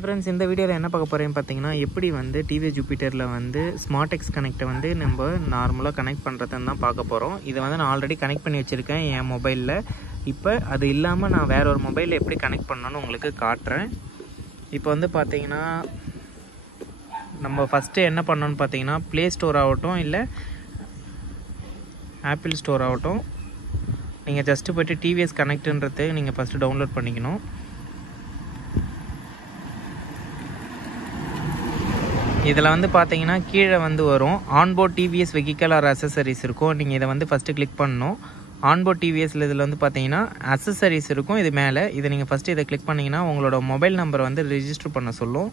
Friends இந்த வீடியோவில் என்ன பார்க்க போகிறேன்னு பார்த்தீங்கன்னா எப்படி வந்து டிவிஎஸ் ஜூபிட்டரில் வந்து ஸ்மார்ட் எக்ஸ் கனெக்டை வந்து நம்ம நார்மலாக கனெக்ட் பண்ணுறதுன்னு தான் பார்க்க போகிறோம். இதை வந்து நான் ஆல்ரெடி கனெக்ட் பண்ணி வச்சுருக்கேன் என் மொபைலில். இப்போ அது இல்லாமல் நான் வேற ஒரு மொபைலில் எப்படி கனெக்ட் பண்ணணும்னு உங்களுக்கு காட்டுறேன். இப்போ வந்து பார்த்தீங்கன்னா நம்ம ஃபஸ்ட்டு என்ன பண்ணணும்னு பார்த்தீங்கன்னா ப்ளே ஸ்டோர் ஆகட்டும் இல்லை ஆப்பிள் ஸ்டோர் ஆகட்டும், நீங்கள் ஜஸ்ட்டு போய்ட்டு டிவிஎஸ் கனெக்டுன்றது நீங்கள் ஃபஸ்ட்டு டவுன்லோட் பண்ணிக்கணும். இதில் வந்து பார்த்தீங்கன்னா கீழே வந்து வரும் ஆன்போர்ட் டிவிஎஸ் வெஹிக்கல் ஆர் அசசரிஸ் இருக்கும். நீங்கள் இதை வந்து ஃபஸ்ட்டு கிளிக் பண்ணணும். ஆன்போர்ட் டிவிஎஸ்ல இதில் வந்து பார்த்தீங்கன்னா அசசரிஸ் இருக்கும். இது மேலே இதை நீங்கள் ஃபஸ்ட்டு இதை கிளிக் பண்ணிங்கன்னா உங்களோட மொபைல் நம்பரை வந்து ரிஜிஸ்டர் பண்ண சொல்லும்.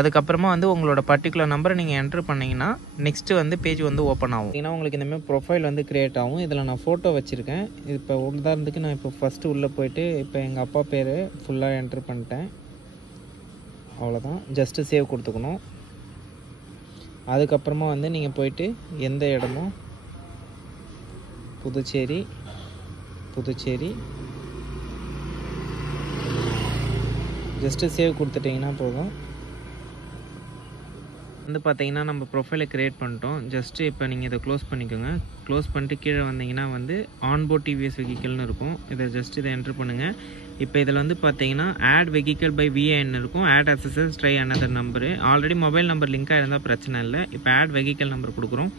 அதுக்கப்புறமா வந்து உங்களோட பர்டிகுலர் நம்பரை நீங்கள் என்ட்ரு பண்ணிங்கன்னா நெக்ஸ்ட்டு வந்து பேஜ் வந்து ஓப்பன் ஆகும். ஏன்னா உங்களுக்கு இந்தமாதிரி ப்ரொஃபைல் வந்து க்ரியேட் ஆகும். இதில் நான் ஃபோட்டோ வச்சுருக்கேன். இப்போ உதாரணத்துக்கு நான் இப்போ ஃபஸ்ட்டு உள்ளே போயிட்டு இப்போ எங்கள் அப்பா பேர் ஃபுல்லாக என்ட்ரு பண்ணிட்டேன். அவ்வளோதான், ஜஸ்ட்டு சேவ் கொடுத்துக்கணும். அதுக்கப்புறமா வந்து நீங்கள் போயிட்டு எந்த இடமோ புதுச்சேரி ஜஸ்ட்டு சேவ் கொடுத்துட்டிங்கன்னா போதும். வந்து பார்த்தீங்கன்னா நம்ம ப்ரொஃபைலை க்ரியேட் பண்ணிட்டோம். ஜஸ்ட்டு இப்போ நீங்கள் இதை க்ளோஸ் பண்ணிக்கோங்க. க்ளோஸ் பண்ணிட்டு கீழே வந்தீங்கன்னா வந்து ஆன்போர்ட் டிவிஎஸ் வெஹிக்கல்னு இருக்கும். இதை ஜஸ்ட் இதை என்ட்ரு பண்ணுங்கள். இப்போ இதில் வந்து பார்த்தீங்கன்னா ஆட் வெஹிக்கல் பை விஏஎன் இருக்கும். ஆட் அசசஸ் try another number. Already mobile number லிங்காக இருந்தால் பிரச்சனை இல்லை. இப்போ ஆட் வெஹிக்கல் நம்பர் கொடுக்குறோம்.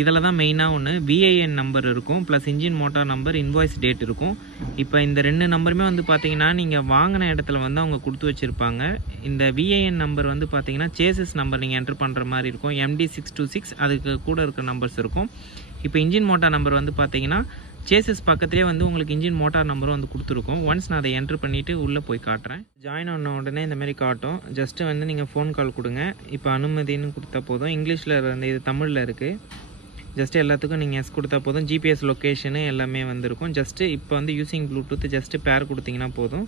இதில் தான் மெயினாக ஒன்று விஐஎன் நம்பர் இருக்கும், plus engine motor number, invoice date இருக்கும். இப்போ இந்த ரெண்டு நம்பருமே வந்து பார்த்தீங்கன்னா நீங்கள் வாங்கின இடத்துல வந்து அவங்க கொடுத்து வச்சுருப்பாங்க. இந்த விஐஎன் நம்பர் வந்து பார்த்தீங்கன்னா சேசஸ் நம்பர் நீங்கள் என்ட்ரு பண்ணுற மாதிரி இருக்கும். MD626 அதுக்கு கூட இருக்கிற நம்பர்ஸ் இருக்கும். இப்போ இன்ஜின் மோட்டார் நம்பர் வந்து பார்த்தீங்கன்னா சேசஸ் பக்கத்துலேயே வந்து உங்களுக்கு இன்ஜின் மோட்டார் நம்பரும் வந்து கொடுத்துருக்கோம். ஒன்ஸ் நான் அதை என்ட்ரு பண்ணிவிட்டு உள்ளே போய் காட்டுறேன். ஜாயின் ஆன உடனே இந்தமாரி காட்டும். ஜஸ்ட்டு வந்து நீங்கள் ஃபோன் கால் கொடுங்க. இப்போ அனுமதின்னு கொடுத்தா போதும். இங்கிலீஷில் இருந்து இது தமிழில் இருக்குது. ஜஸ்ட்டு எல்லாத்துக்கும் நீங்கள் எஸ் கொடுத்தா போதும். ஜிபிஎஸ் லொக்கேஷனு எல்லாமே வந்துருக்கும். ஜஸ்ட்டு இப்போ வந்து யூஸிங் ப்ளூடூத் ஜஸ்ட்டு பேர் கொடுத்தீங்கன்னா போதும்.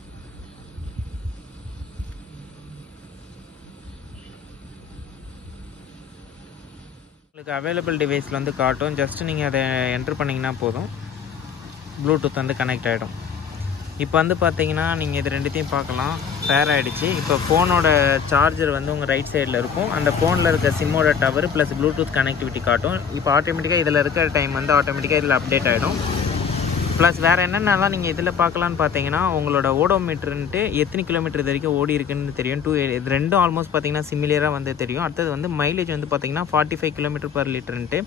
உங்களுக்கு அவைலபிள் டிவைஸில் வந்து காட்டும். ஜஸ்ட்டு நீங்கள் அதை என்ட்ரு பண்ணிங்கன்னா போதும். ப்ளூடூத் வந்து கனெக்ட் ஆகிடும். இப்போ வந்து பார்த்தீங்கன்னா நீங்கள் இது ரெண்டுத்தையும் பார்க்கலாம். பேர் ஆகிடுச்சு. இப்போ ஃபோனோட சார்ஜர் வந்து உங்கள் ரைட் சைடில் இருக்கும். அந்த ஃபோனில் இருக்க சிம்மோட டவர் ப்ளஸ் ப்ளூடூத் கனெக்டிவிட்டி காட்டும். இப்போ ஆட்டோமேட்டிக்காக இதில் இருக்கிற டைம் வந்து ஆட்டோமேட்டிக்காக இதில் அப்டேட் ஆகிடும். ப்ளஸ் வேறு என்னென்னலாம் நீங்கள் இதில் பார்க்கலான்னு பார்த்தீங்கன்னா உங்களோட ஓடோமீட்டருன்ட்டு எத்தனை கிலோமீட்டர் இது வரைக்கும் ஓடி இருக்குன்னு தெரியும். இது ரெண்டும் ஆல்மோஸ்ட் பார்த்தீங்கன்னா சிமிலியராக வந்து தெரியும். அடுத்தது வந்து மைலேஜ் வந்து பார்த்தீங்கன்னா 45 km/L.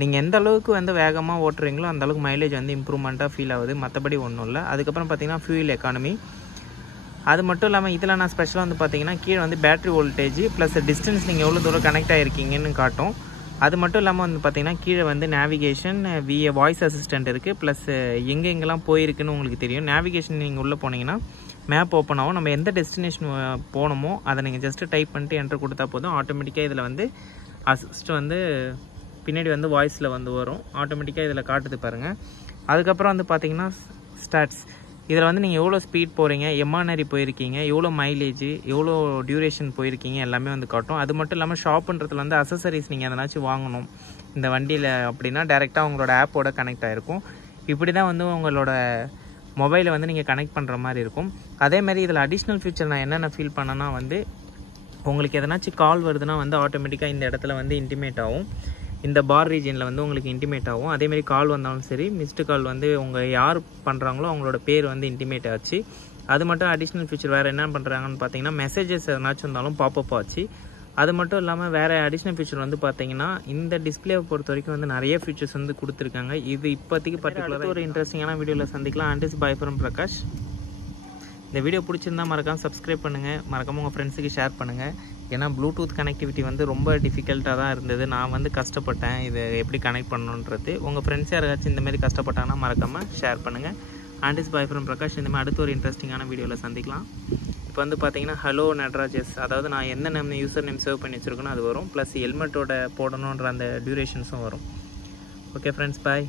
நீங்கள் எந்த அளவுக்கு வந்து வேகமாக ஓட்டுறீங்களோ அந்த அளவுக்கு மைலேஜ் வந்து இம்ப்ரூவ்மெண்ட்டாக ஃபீல் ஆகுது. மற்றபடி ஒன்றும் இல்லை. அதுக்கப்புறம் பார்த்தீங்கன்னா ஃபியூல் எக்கானமி. அது மட்டும் இல்லாமல் இதில் நான் ஸ்பெஷலாக வந்து பார்த்தீங்கன்னா கீழே வந்து பேட்டரி வோல்டேஜ் ப்ளஸ் டிஸ்டன்ஸ் நீங்கள் எவ்வளோ தூரம் கனெக்ட் ஆகிருக்கீங்கன்னு காட்டும். அது மட்டும் இல்லாமல் வந்து பார்த்தீங்கன்னா கீழே வந்து நேவிகேஷன், வாய்ஸ் அசிஸ்டன்ட் இருக்குது. ப்ளஸ் எங்கெங்கெல்லாம் போயிருக்குன்னு உங்களுக்கு தெரியும். நேவிகேஷன் நீங்கள் உள்ளே போனீங்கன்னா மேப் ஓப்பன் ஆகும். நம்ம எந்த டெஸ்டினேஷன் போகணுமோ அதை நீங்கள் ஜஸ்ட்டு டைப் பண்ணிட்டு என்ட்ரு கொடுத்தா போதும். ஆட்டோமேட்டிக்காக இதில் வந்து அசிஸ்ட் வந்து பின்னாடி வந்து வாய்ஸில் வந்து வரும். ஆட்டோமேட்டிக்காக இதில் காட்டுது பாருங்கள். அதுக்கப்புறம் வந்து பார்த்தீங்கன்னா ஸ்டாட்ஸ். இதில் வந்து நீங்கள் எவ்வளோ ஸ்பீட் போகிறீங்க, எம்ஆர்னரி போயிருக்கீங்க, எவ்வளோ மைலேஜ், எவ்வளோ டியூரேஷன் போயிருக்கீங்க எல்லாமே வந்து காட்டும். அது மட்டும் இல்லாமல் ஷாப்புன்றதுல வந்து அசசரிஸ் நீங்கள் எதனாச்சும் வாங்கணும் இந்த வண்டியில் அப்படின்னா டேரெக்டாக உங்களோட ஆப்போட கனெக்ட் ஆகிருக்கும். இப்படி தான் வந்து உங்களோட மொபைலை வந்து நீங்கள் கனெக்ட் பண்ணுற மாதிரி இருக்கும். அதேமாதிரி இதில் அடிஷ்னல் ஃபீச்சர் நான் என்னென்ன ஃபீல் பண்ணேன்னா வந்து உங்களுக்கு எதனாச்சும் கால் வருதுன்னா வந்து ஆட்டோமேட்டிக்காக இந்த இடத்துல வந்து இன்டிமேட் ஆகும். இந்த பார் ரீஜனில் வந்து உங்களுக்கு இன்டிமேட் ஆகும். அதேமாதிரி கால் வந்தாலும் சரி, மிஸ்டு கால் வந்து உங்கள் யார் பண்ணுறாங்களோ அவங்களோட பேர் வந்து இன்டிமேட் ஆச்சு. அது மட்டும் அடிஷ்னல் ஃபீச்சர் வேறு என்ன பண்ணுறாங்கன்னு பார்த்தீங்கன்னா மெசேஜஸ் எதனாச்சும் இருந்தாலும் பாப்பப் ஆச்சு. அது மட்டும் இல்லாமல் வேறு அடிஷ்னல் ஃபீச்சர் வந்து பார்த்தீங்கன்னா இந்த டிஸ்பிளேவை பொறுத்த வரைக்கும் வந்து நிறைய ஃபீச்சர்ஸ் வந்து கொடுத்துருக்காங்க. இது இப்போதைக்கு பர்டிகுலராக ஒரு இன்ட்ரெஸ்டிங்கான வீடியோவில் சந்திக்கலாம். And by from Prakash. இந்த வீடியோ பிடிச்சிருந்தா மறக்காமல் சப்ஸ்கிரைப் பண்ணுங்கள். மறக்காமல் உங்கள் ஃப்ரெண்ட்ஸுக்கு ஷேர் பண்ணுங்கள். ஏன்னா ப்ளூடூத் கனெக்டிவிட்டி வந்து ரொம்ப டிஃபிகல்ட்டாக தான் இருந்தது. நான் வந்து கஷ்டப்பட்டேன் இதை எப்படி கனெக்ட் பண்ணணுன்றது. உங்கள் ஃப்ரெண்ட்ஸ் யாராச்சும் இந்தமாரி கஷ்டப்பட்டாங்கன்னா மறக்காமல் ஷேர் பண்ணுங்கள். And by from Prakash. இந்தமாதிரி அடுத்த ஒரு இன்ட்ரெஸ்டிங்கான வீடியோவில் சந்திக்கலாம். இப்போ வந்து பார்த்தீங்கன்னா ஹலோ நட்ராஜஸ், அதாவது நான் எந்த யூசர் நேம் சேவ் பண்ணி வச்சுருக்கேனோ அது வரும். ப்ளஸ் ஹெல்மெட்டோட போடணுன்ற அந்த டியூரேஷன்ஸும் வரும். ஓகே ஃப்ரெண்ட்ஸ், பாய்.